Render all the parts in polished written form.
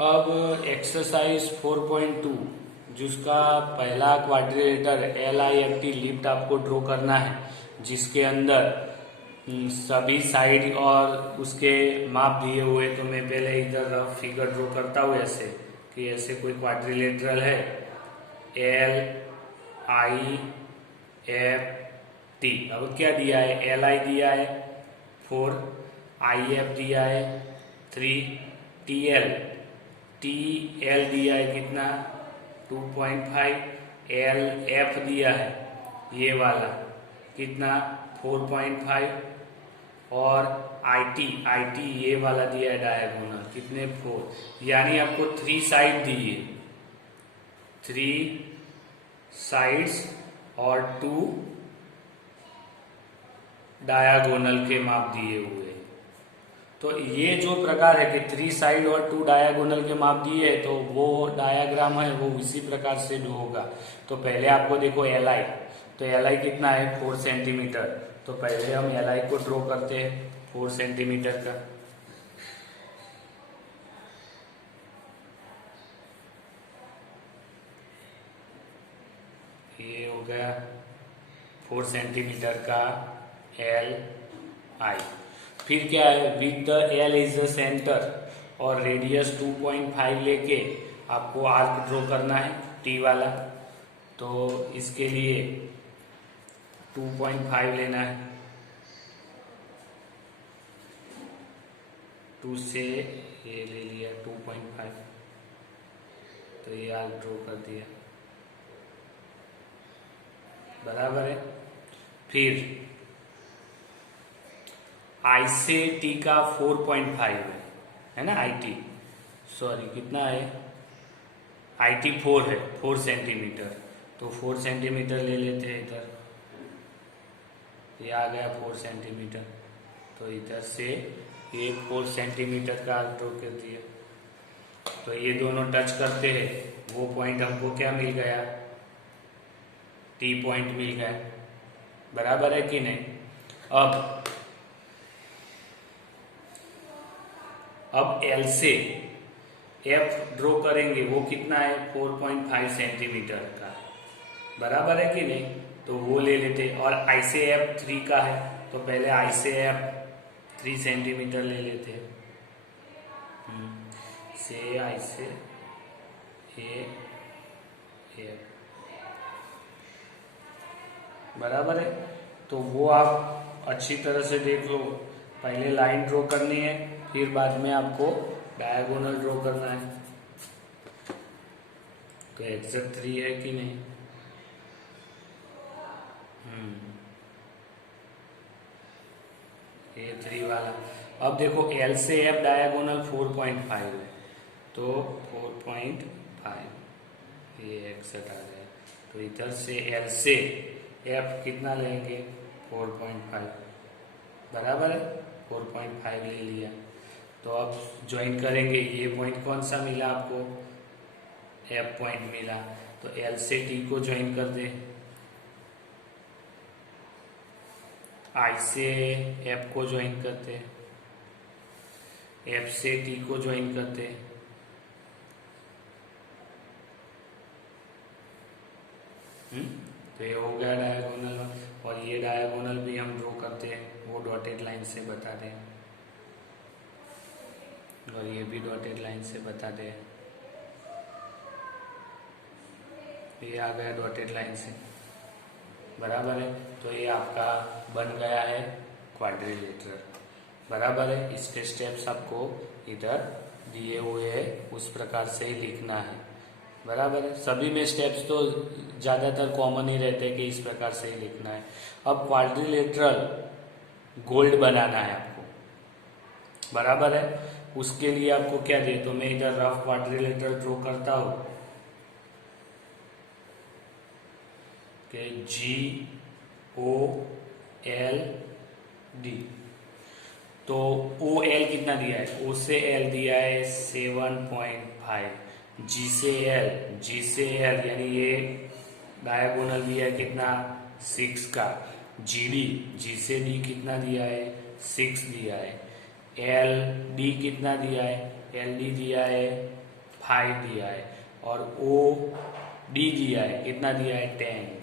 अब एक्सरसाइज 4.2 जिसका पहला क्वाड्रिलेटर LIFT लिफ्ट आपको ड्रॉ करना है, जिसके अंदर सभी साइड और उसके माप दिए हुए। तो मैं पहले इधर रफ फिगर ड्रॉ करता हूँ ऐसे कि ऐसे कोई क्वाड्रिलेटरल है LIFT। अब क्या दिया है, LI दिया है 4, IF दिया है 3, TL दिया है कितना 2.5, LF दिया है ये वाला कितना 4.5, और IT ये वाला दिया है डायगोनल कितने 4। यानी आपको 3 साइड दिए, 3 साइड्स और 2 डायगोनल के माप दिए हुए। तो ये जो प्रकार है कि 3 साइड और 2 डायगोनल के माप दिए, तो वो डायग्राम है वो इसी प्रकार से जो होगा। तो पहले आपको देखो LI, तो LI कितना है 4 सेंटीमीटर। तो पहले हम LI को ड्रॉ करते हैं 4 सेंटीमीटर का। ये हो गया 4 सेंटीमीटर का LI। फिर क्या है, with the L is the centre और रेडियस 2.5 लेके आपको आर्क ड्रॉ करना है T वाला। तो इसके लिए 2.5 लेना है, 2 से ये ले लिया 2.5, तो ये आर्क ड्रॉ कर दिया, बराबर है। फिर I से T का 4.5 है ना, IT सॉरी कितना है, IT 4 है 4 सेंटीमीटर। तो 4 सेंटीमीटर ले लेते हैं इधर, ये आ गया 4 सेंटीमीटर। तो इधर से ये 4 सेंटीमीटर का ड्रॉ कर दिया। तो ये दोनों टच करते हैं, वो पॉइंट हमको क्या मिल गया, T पॉइंट मिल गया, बराबर है कि नहीं। अब L से F ड्रॉ करेंगे, वो कितना है 4.5 सेंटीमीटर का, बराबर है कि नहीं। तो वो ले लेते, और I से F 3 का है, तो पहले I से F 3 सेंटीमीटर ले लेते हैं। से I से F बराबर है। तो वो आप अच्छी तरह से देख लो, पहले लाइन ड्रॉ करनी है, फिर बाद में आपको डायगोनल ड्रॉ करना है। तो एग्जैक्ट 3 है कि नहीं, ये 3 वाला। अब देखो L से F डायगोनल 4.5 है, तो 4.5 ये एग्जैक्ट आ गया। तो इधर से L से F कितना लेंगे 4.5, बराबर है, 4.5 ले लिया। तो अब ज्वाइन करेंगे, ये पॉइंट कौन सा मिला आपको, F पॉइंट मिला। तो L से T को ज्वाइन कर दे, I से F को ज्वाइन करते, F से T को ज्वाइन करते, तो ये हो गया डायगोनल। और ये डायगोनल भी हम ड्रॉ करते हैं, वो डॉटेड लाइन से बता दें, और ये भी डॉटेड लाइन से बता दें। ये आ गया डॉटेड लाइन से, बराबर है। तो ये आपका बन गया है क्वाड्रिलेटरल, बराबर है। इसके स्टेप्स आपको इधर दिए हुए हैं, उस प्रकार से ही लिखना है, बराबर है। सभी में स्टेप्स तो ज़्यादातर कॉमन ही रहते हैं कि इस प्रकार से ही लिखना है। अब क्वाड्रिलेटरल गोल्ड बनाना है आपको, बराबर है। उसके लिए आपको क्या दे, तो मैं इधर रफ क्वाड्रिलेटरल ड्रॉ करता हूँ कि GOLD। तो OL कितना दिया है, O से L दिया है 7.5, G से L यानी ये डायगोनल दिया है कितना 6 का, G से D कितना दिया है 6 दिया है, LD कितना दिया है, LD दिया है 5 दिया है और ओ डी दिया है, कितना दिया है 10,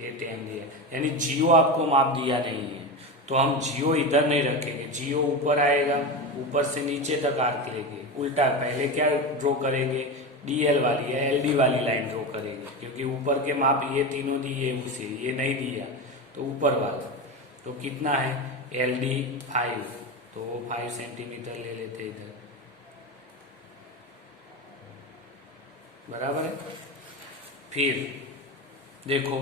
ये 10 दिया है, यानी जियो आपको माप दिया नहीं है, तो हम जियो इधर नहीं रखेंगे, जियो ऊपर आएगा, ऊपर से नीचे तक आर्क लेंगे, उल्टा पहले क्या ड्रॉ करेंगे, डीएल वाली या एलडी वाली लाइन ड्रॉ करेंगे, क्योंकि ऊपर के माप ये तीनों दिए उसे, ये नहीं दिया तो ऊपर वाला, तो कितना है एलडी 5, तो वो 5 सेंटीमीटर ले लेते इधर, बराबर है। फिर देखो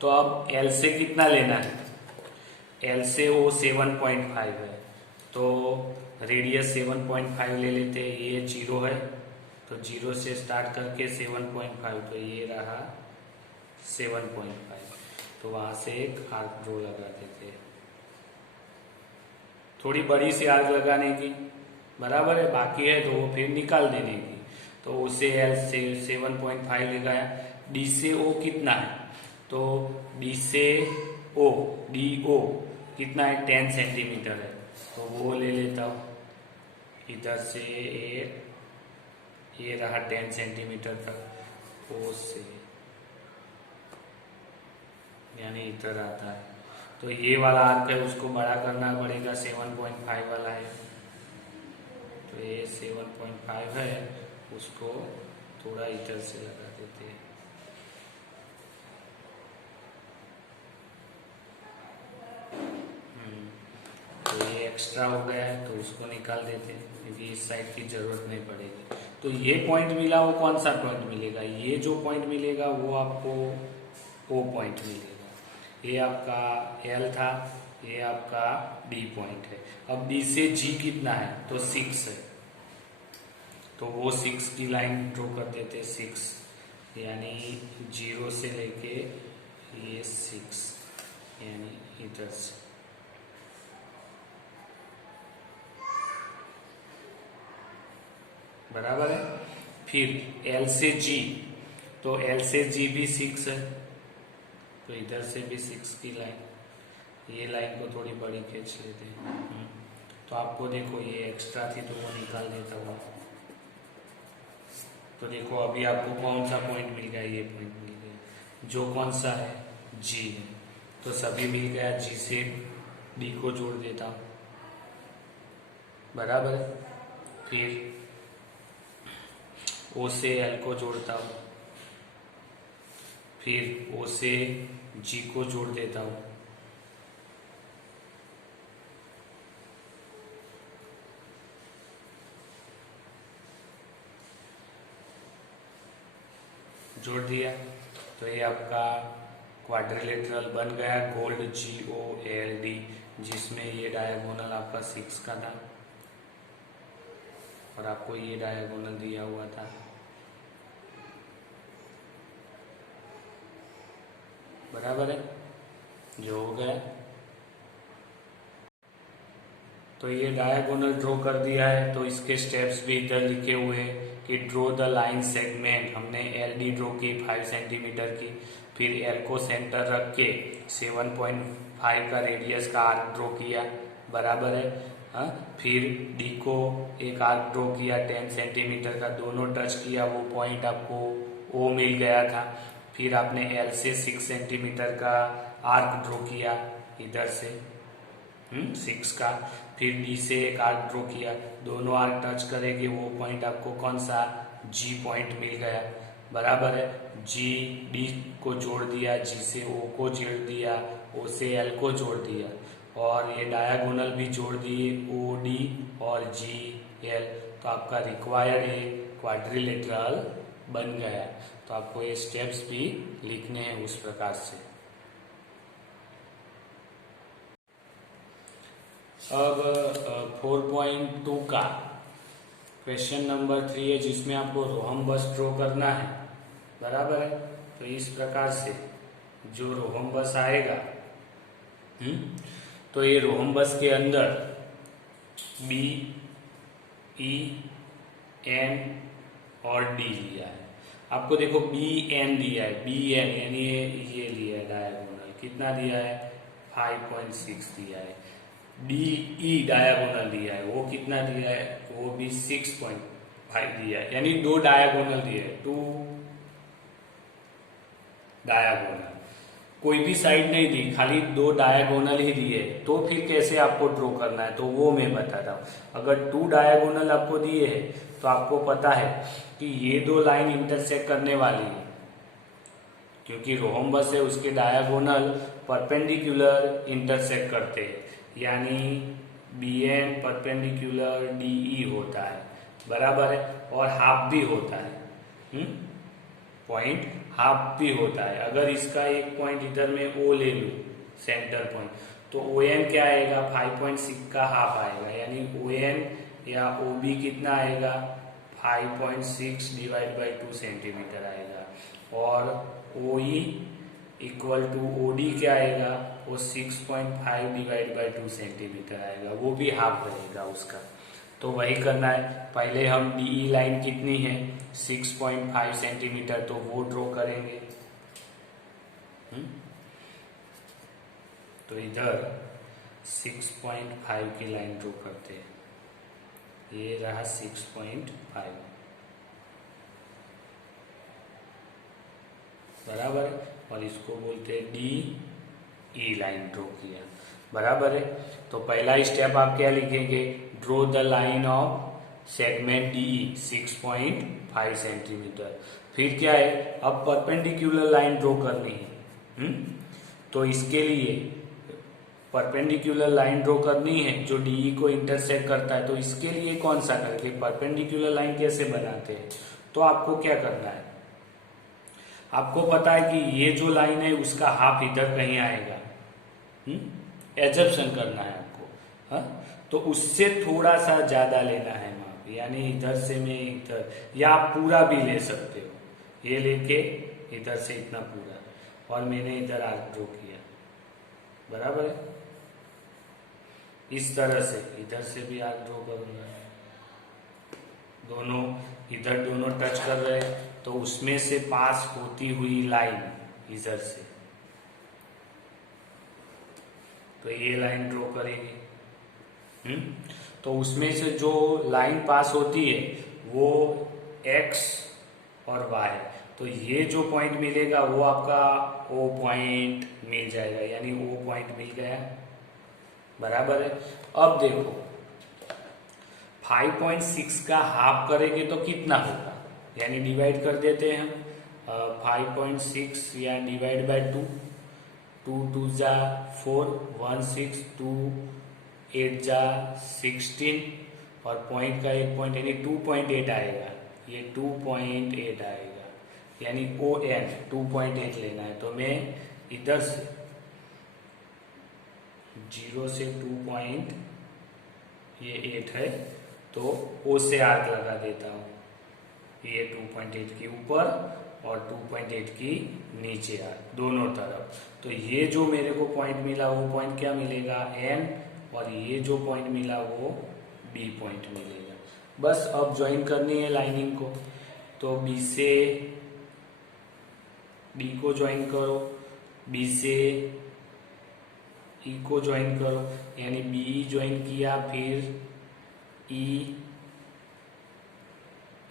तो अब एल से कितना लेना है, एल से वो 7.5 है, तो रेडियस 7.5 ले लेते हैं, ये 0 है तो 0 से स्टार्ट करके 7.5, तो ये रहा 7.5, तो वहां से एक आर्क ड्रॉ लगा देते हैं, थोड़ी बड़ी सी आर्क लगाने की, बराबर है, बाकी है तो वो फिर निकाल देने की, तो उसे एल से 7.5 लगाया, डी से ओ कितना है, तो डी से ओ, डी ओ कितना है 10 सेंटीमीटर है, तो वो ले लेता हूँ, इधर से ये रहा 10 सेंटीमीटर तक ओ से, यानी इधर आता है, तो ये वाला आर्क है उसको बड़ा करना पड़ेगा, 7.5 वाला है, तो ये 7.5 है, उसको थोड़ा इधर से लगा देते हैं, तो ये एक्स्ट्रा हो गया है तो उसको निकाल देते हैं, क्योंकि इस साइड की जरूरत नहीं पड़ेगी, तो ये पॉइंट मिला, वो कौन सा पॉइंट मिलेगा, ये जो पॉइंट मिलेगा वो आपको ओ पॉइंट मिलेगा, ये आपका एल था, ये आपका डी पॉइंट है। अब डी से जी कितना है, तो 6 है, तो वो 6 की लाइन ड्रॉ कर देते, 6 यानी 0 से लेके ये 6, यानी इधर से, बराबर है। फिर एल से जी, तो एल से जी भी 6 है, तो इधर से भी 6 की लाइन, ये लाइन को थोड़ी बड़ी खींच लेते हैं, तो आपको देखो ये एक्स्ट्रा थी तो वो निकाल देता हूँ, तो देखो अभी आपको कौन सा पॉइंट मिल गया, ये पॉइंट मिल गया, जो कौन सा है जी है, तो सभी मिल गया, जी से डी को जोड़ देता हूँ, बराबर। फिर ओ से एल को जोड़ता हूँ, फिर ओ से जी को जोड़ देता हूँ, जोड़ दिया, तो ये आपका क्वाड्रिलेटरल बन गया, गोल्ड GOLD, जिसमें ये डायगोनल आपका 6 का था और आपको ये डायगोनल दिया हुआ था, बराबर है, जो हो गया, तो ये डायगोनल ड्रॉ कर दिया है, तो इसके स्टेप्स भी इधर लिखे हुए हैं कि ड्रॉ द लाइन सेगमेंट, हमने एलडी ड्रॉ की 5 सेंटीमीटर की, फिर एल को सेंटर रख के 7.5 का रेडियस का आर्क ड्रॉ किया, बराबर है, हाँ, फिर डी को एक आर्क ड्रॉ किया 10 सेंटीमीटर का, दोनों टच किया, वो पॉइंट आपको ओ मिल गया था, फिर आपने एल से 6 सेंटीमीटर का आर्क ड्रॉ किया इधर से 6 का, फिर डी से एक आर्क ड्रॉ किया, दोनों आर्क टच करेंगे, वो पॉइंट आपको कौन सा जी पॉइंट मिल गया, बराबर है, जी डी को जोड़ दिया, जी से ओ को जोड़ दिया, ओ से एल को जोड़ दिया, और ये डायगोनल भी जोड़ दिए, ओ डी और जी एल, तो आपका रिक्वायर्ड क्वाड्रिलेटरल बन गया, तो आपको ये स्टेप्स भी लिखने हैं उस प्रकार से। अब 4.2 का क्वेश्चन नंबर 3 है, जिसमें आपको रोहम्बस ड्रॉ करना है, बराबर है, तो इस प्रकार से जो रोहम्बस आएगा, तो ये रोहम्बस के अंदर बी ई एन और डी लिया है, आपको देखो बी एन दिया है, बी एन यानी ये लिया है डायगोनल, कितना दिया है 5.6 दिया है, DE डायगोनल दिया है, वो कितना दिया है, वो भी 6.5 दिया है, यानी 2 डायगोनल दिए है, 2 डायगोनल, कोई भी साइड नहीं दी, खाली 2 डायगोनल ही दिए। तो फिर कैसे आपको ड्रॉ करना है, तो वो मैं बताता हूँ। अगर 2 डायगोनल आपको दिए है तो आपको पता है कि ये 2 लाइन इंटरसेक्ट करने वाली है, क्योंकि रोहम्बस है उसके डायगोनल परपेंडिकुलर इंटरसेक्ट करते हैं, यानी BN परपेंडिकुलर DE होता है, बराबर है। और हाफ भी होता है, पॉइंट हाफ भी होता है। अगर इसका एक पॉइंट इधर में O ले लूं सेंटर पॉइंट, तो ON क्या आएगा, 5.6 का हाफ आएगा, यानी ON या OB कितना आएगा, 5.6 डिवाइड बाई 2 सेंटीमीटर आएगा। और OE इक्वल टू OD क्या आएगा, वो 6.5 डिवाइड बाई 2 सेंटीमीटर आएगा, वो भी हाफ रहेगा उसका। तो वही करना है, पहले हम DE लाइन कितनी है 6.5 सेंटीमीटर, तो वो ड्रॉ करेंगे। तो इधर 6.5 की लाइन ड्रॉ करते हैं, ये रहा 6.5, बराबर है। और इसको बोलते हैं DE लाइन ड्रॉ किया, बराबर है। तो पहला स्टेप आप क्या लिखेंगे, draw the line of segment DE 6.5 centimetre. फिर क्या है, अब परपेंडिकुलर लाइन ड्रॉ करनी है। तो इसके लिए परपेंडिकुलर लाइन ड्रॉ करनी है जो DE को इंटरसेक्ट करता है। तो इसके लिए कौन सा करके परपेंडिकुलर लाइन कैसे बनाते हैं, तो आपको क्या करना है, आपको पता है कि ये जो लाइन है उसका हाफ इधर कहीं आएगा, एजम्पशन करना है आपको, हाँ। तो उससे थोड़ा सा ज्यादा लेना है माप, यानी इधर से मैं इधर, या आप पूरा भी ले सकते हो, ये लेके इधर से इतना पूरा, और मैंने इधर आर्क ड्रॉ किया, बराबर है। इस तरह से इधर से भी आर्क ड्रॉ करूंगा, दोनों इधर दोनों टच कर रहे हैं, तो उसमें से पास होती हुई लाइन इधर से, तो ये लाइन ड्रॉ करेंगे। तो उसमें से जो लाइन पास होती है वो X और Y, तो ये जो पॉइंट मिलेगा वो आपका O पॉइंट मिल जाएगा, यानी O पॉइंट मिल गया, बराबर है। अब देखो 5.6 का हाफ करेंगे तो कितना होगा, यानी डिवाइड कर देते हैं हम 5.6 या डिवाइड बाय 2, 2 2 जा 4, 1 6, 2 8 जा 16, और पॉइंट का एक पॉइंट यानी 2.8 आएगा, ये 2.8 आएगा, यानी ON 2.8 लेना है। तो मैं इधर से 0 से 2. ये 8 है, तो O से आर्क लगा देता हूँ, ये 2.8 की ऊपर और 2.8 की नीचे आर्क दोनों तरफ। तो ये जो मेरे को पॉइंट मिला वो पॉइंट क्या मिलेगा, N, और ये जो पॉइंट मिला वो B पॉइंट मिलेगा। बस अब ज्वाइन करनी है लाइनिंग को, तो B से D को ज्वाइन करो, B से E को ज्वाइन करो, यानी BE ज्वाइन किया, फिर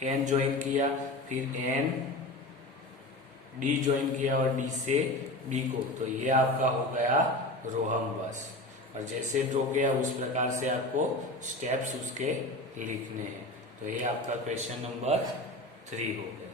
N ज्वाइन किया, फिर D ज्वाइन किया, और D से B को, तो ये आपका हो गया रोहम्बस। और जैसे ड्रॉ किया उस प्रकार से आपको स्टेप्स उसके लिखने हैं। तो ये आपका क्वेश्चन नंबर 3 हो गया।